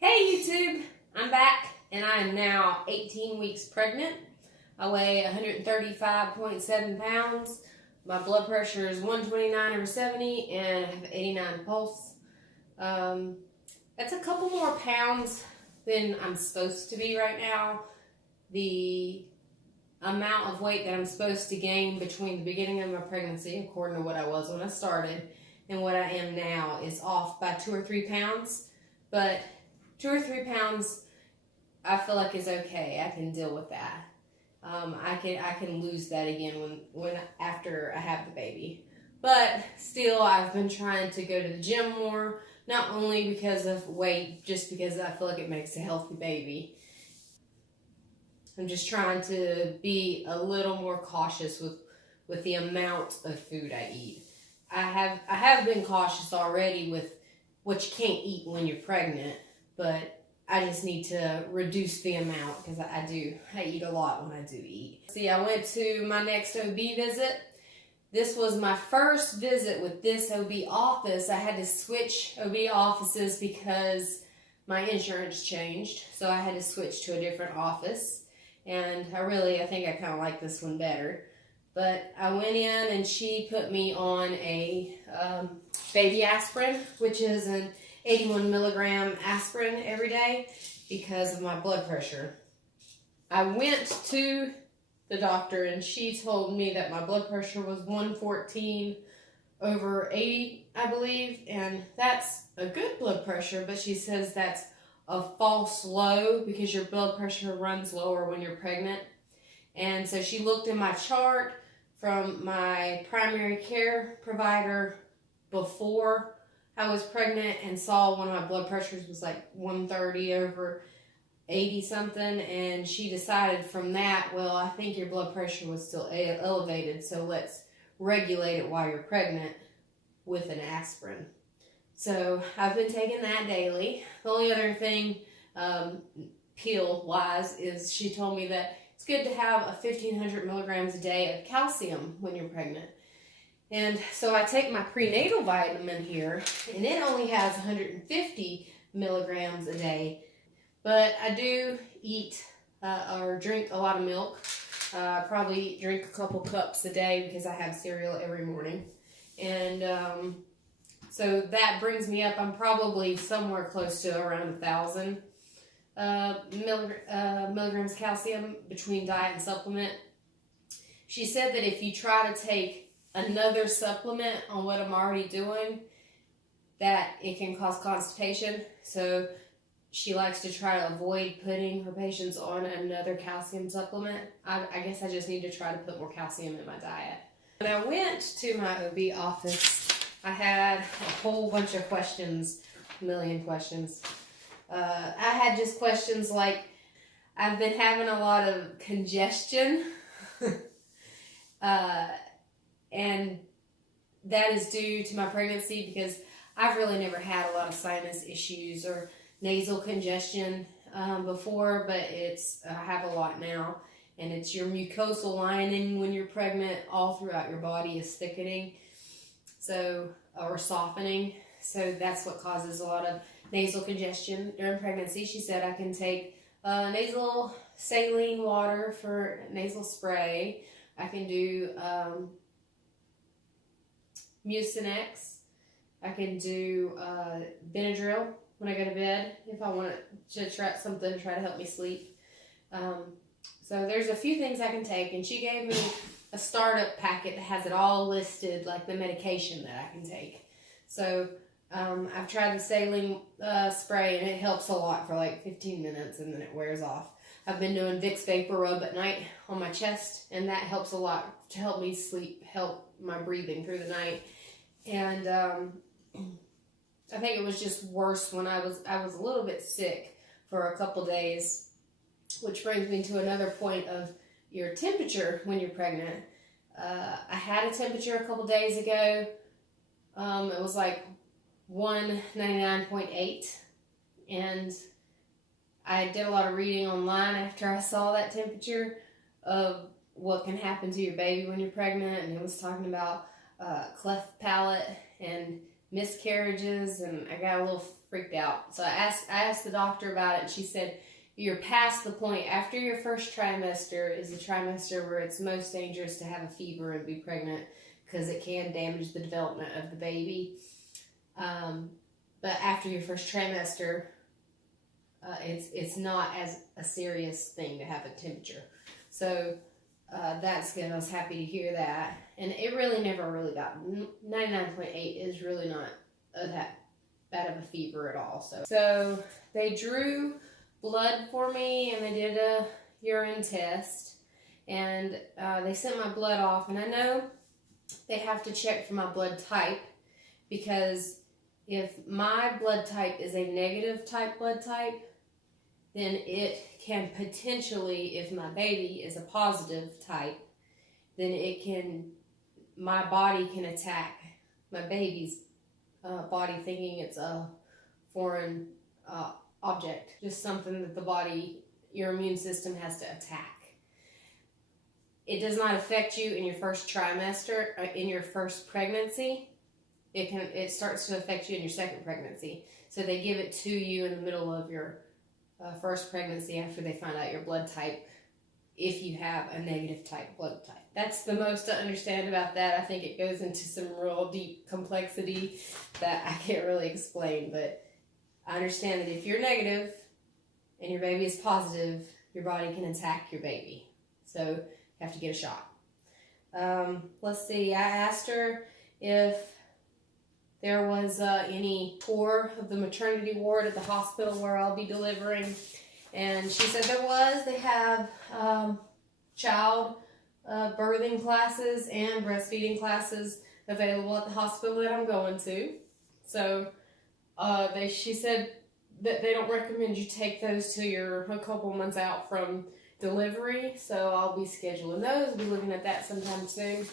Hey YouTube, I'm back and I am now 18 weeks pregnant. I weigh 135.7 pounds. My blood pressure is 129/70 and I have 89 pulse. That's a couple more pounds than I'm supposed to be right now. The amount of weight that I'm supposed to gain between the beginning of my pregnancy, according to what I was when I started, and what I am now is off by 2 or 3 pounds. But 2 or 3 pounds, I feel like is okay. I can deal with that. I can lose that again when after I have the baby. But still, I've been trying to go to the gym more, not only because of weight, just because I feel like it makes a healthy baby. I'm just trying to be a little more cautious with the amount of food I eat. I have been cautious already with what you can't eat when you're pregnant, but I just need to reduce the amount because I eat a lot when I do eat. See, I went to my next OB visit. This was my first visit with this OB office. I had to switch OB offices because my insurance changed, so I had to switch to a different office. And I think I kind of like this one better. But I went in and she put me on a baby aspirin, which is an 81 milligram aspirin every day because of my blood pressure. I went to the doctor and she told me that my blood pressure was 114/80, I believe, and that's a good blood pressure, but she says that's a false low because your blood pressure runs lower when you're pregnant. And so she looked in my chart from my primary care provider before I was pregnant and saw one of my blood pressures was like 130/80 something, and she decided from that, well, I think your blood pressure was still elevated, so let's regulate it while you're pregnant with an aspirin. So I've been taking that daily. The only other thing, pill-wise, is she told me that it's good to have 1,500 milligrams a day of calcium when you're pregnant. And so I take my prenatal vitamin here, and it only has 150 milligrams a day. But I do eat or drink a lot of milk. Probably drink a couple cups a day because I have cereal every morning. And so that brings me up, I'm probably somewhere close to around 1,000 milligrams calcium between diet and supplement. She said that if you try to take another supplement on what I'm already doing, that it can cause constipation. So she likes to try to avoid putting her patients on another calcium supplement. I guess I just need to try to put more calcium in my diet. When I went to my OB office, I had a whole bunch of questions, a million questions. I had just questions like, I've been having a lot of congestion, and that is due to my pregnancy because I've really never had a lot of sinus issues or nasal congestion before, but I have a lot now, and it's your mucosal lining when you're pregnant all throughout your body is thickening, or softening, so that's what causes a lot of nasal congestion during pregnancy. She said I can take nasal saline water for nasal spray. I can do Mucinex. I can do Benadryl when I go to bed if I want to try something to try to help me sleep. So there's a few things I can take, and she gave me a startup packet that has it all listed, like the medication that I can take. So I've tried the saline spray, and it helps a lot for like 15 minutes, and then it wears off. I've been doing Vicks Vapor Rub at night on my chest, and that helps a lot to help me sleep, help my breathing through the night. And I think it was just worse when I was a little bit sick for a couple days, which brings me to another point of your temperature when you're pregnant. I had a temperature a couple days ago. It was like 199.8, and I did a lot of reading online after I saw that temperature of what can happen to your baby when you're pregnant, and it was talking about cleft palate and miscarriages, and I got a little freaked out. So I asked the doctor about it, and she said, you're past the point. After your first trimester is the trimester where it's most dangerous to have a fever and be pregnant, because it can damage the development of the baby. But after your first trimester, it's not as a serious thing to have a temperature. So that's good. I was happy to hear that. And it really never really got, 99.8 is really not that bad of a fever at all. So they drew blood for me, and they did a urine test, and they sent my blood off. And I know they have to check for my blood type, because if my blood type is a negative type blood type, then it can potentially, if my baby is a positive type, then my body can attack my baby's body, thinking it's a foreign object, just something that your immune system has to attack. It does not affect you in your first trimester, in your first pregnancy. It starts to affect you in your second pregnancy. So they give it to you in the middle of your first pregnancy after they find out your blood type, if you have a negative type blood type. That's the most to understand about that. I think it goes into some real deep complexity that I can't really explain, but I understand that if you're negative and your baby is positive, your body can attack your baby. So you have to get a shot. Let's see, I asked her if there was any tour of the maternity ward at the hospital where I'll be delivering. And she said there was. They have child birthing classes and breastfeeding classes available at the hospital that I'm going to. So she said that they don't recommend you take those till you're a couple months out from delivery. So I'll be scheduling those. We'll be looking at that sometime soon.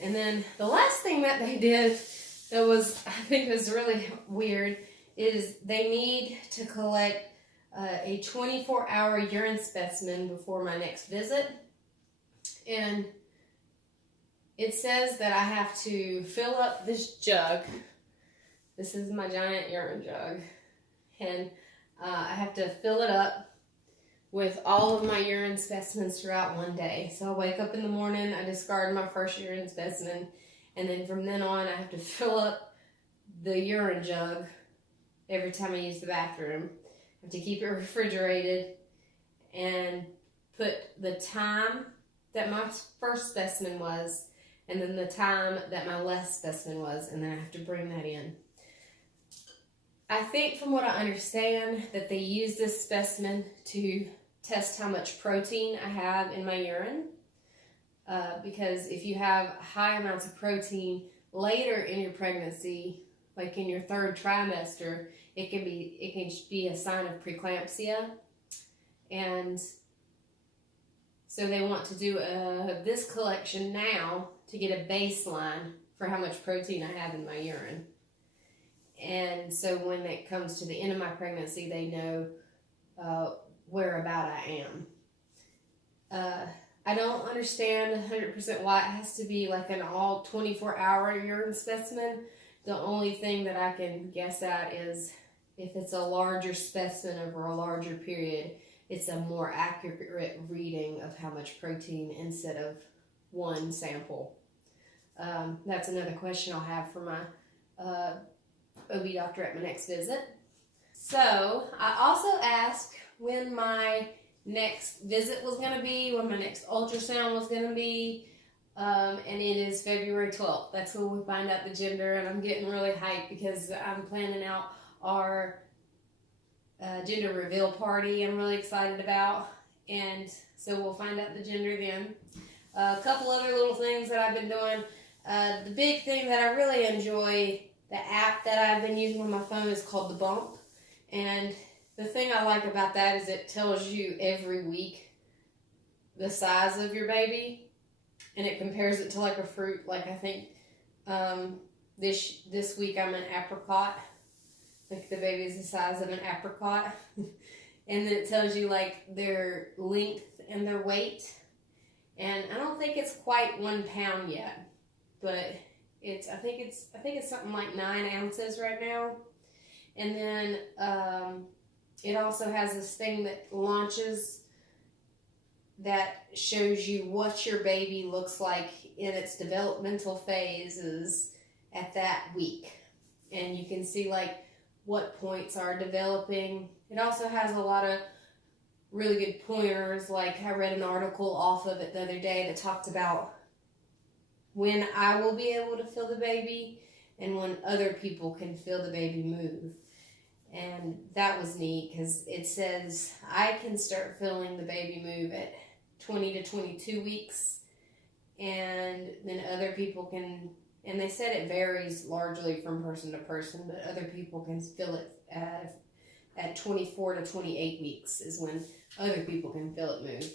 And then the last thing that they did that I think was really weird, is they need to collect a 24-hour urine specimen before my next visit. And it says that I have to fill up this jug. This is my giant urine jug. And I have to fill it up with all of my urine specimens throughout one day. So I wake up in the morning, I discard my first urine specimen, and then from then on, I have to fill up the urine jug every time I use the bathroom. I have to keep it refrigerated and put the time that my first specimen was, and then the time that my last specimen was, and then I have to bring that in. I think from what I understand that they use this specimen to test how much protein I have in my urine. Because if you have high amounts of protein later in your pregnancy, like in your third trimester, it can be a sign of preeclampsia. And so they want to do this collection now to get a baseline for how much protein I have in my urine. And so when it comes to the end of my pregnancy, they know where about I am. I don't understand 100% why it has to be like an all 24-hour urine specimen. The only thing that I can guess at is if it's a larger specimen over a larger period, it's a more accurate reading of how much protein instead of one sample. That's another question I'll have for my OB doctor at my next visit. So I also asked when my next visit was going to be, when my next ultrasound was going to be, and it is February 12th. That's when we find out the gender, and I'm getting really hyped because I'm planning out our gender reveal party I'm really excited about, and so we'll find out the gender then. A couple other little things that I've been doing. The big thing that I really enjoy, the app that I've been using on my phone is called The Bump, and the thing I like about that is it tells you every week the size of your baby, and it compares it to like a fruit. Like I think this week I'm an apricot. Like the baby's the size of an apricot. And then it tells you like their length and their weight. And I don't think it's quite 1 pound yet, but I think it's something like 9 ounces right now. And then it also has this thing that launches that shows you what your baby looks like in its developmental phases at that week. And you can see like what points are developing. It also has a lot of really good pointers. Like I read an article off of it the other day that talked about when I will be able to feel the baby and when other people can feel the baby move. And that was neat because it says I can start feeling the baby move at 20 to 22 weeks, and then other people can, and they said it varies largely from person to person, but other people can feel it at 24 to 28 weeks is when other people can feel it move.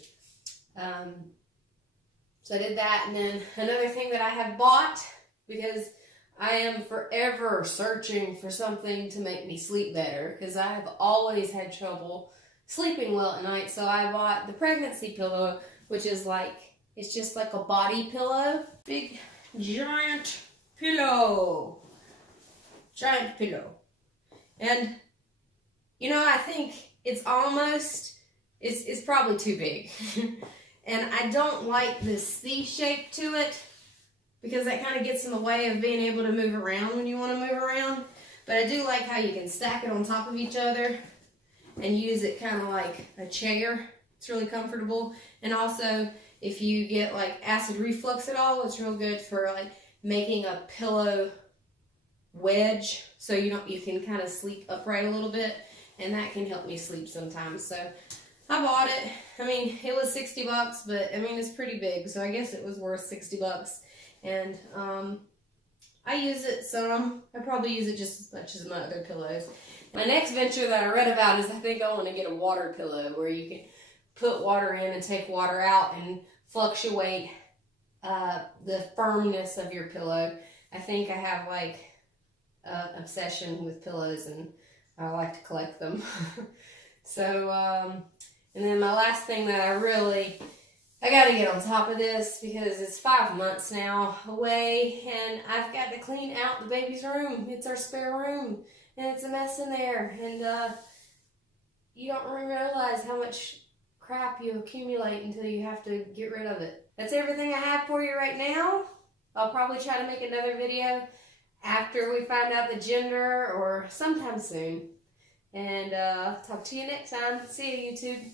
So I did that, and then another thing that I have bought, because I am forever searching for something to make me sleep better, because I have always had trouble sleeping well at night. So I bought the pregnancy pillow, which is like, it's just like a body pillow. Big, giant pillow. Giant pillow. And, you know, I think it's almost, it's probably too big. And I don't like this C shape to it, because that kind of gets in the way of being able to move around when you want to move around. But I do like how you can stack it on top of each other and use it kind of like a chair. It's really comfortable. And also, if you get like acid reflux at all, it's real good for like making a pillow wedge, so you can kind of sleep upright a little bit, and that can help me sleep sometimes. So I bought it. I mean, it was $60, but I mean, it's pretty big, so I guess it was worth $60. And I use it some. I probably use it just as much as my other pillows. My next venture that I read about is I think I want to get a water pillow where you can put water in and take water out and fluctuate the firmness of your pillow. I think I have like an obsession with pillows, and I like to collect them. So, and then my last thing that I got to get on top of this, because it's 5 months now away, and I've got to clean out the baby's room. It's our spare room, and it's a mess in there, and you don't really realize how much crap you accumulate until you have to get rid of it. That's everything I have for you right now. I'll probably try to make another video after we find out the gender or sometime soon. And talk to you next time. See you, YouTube.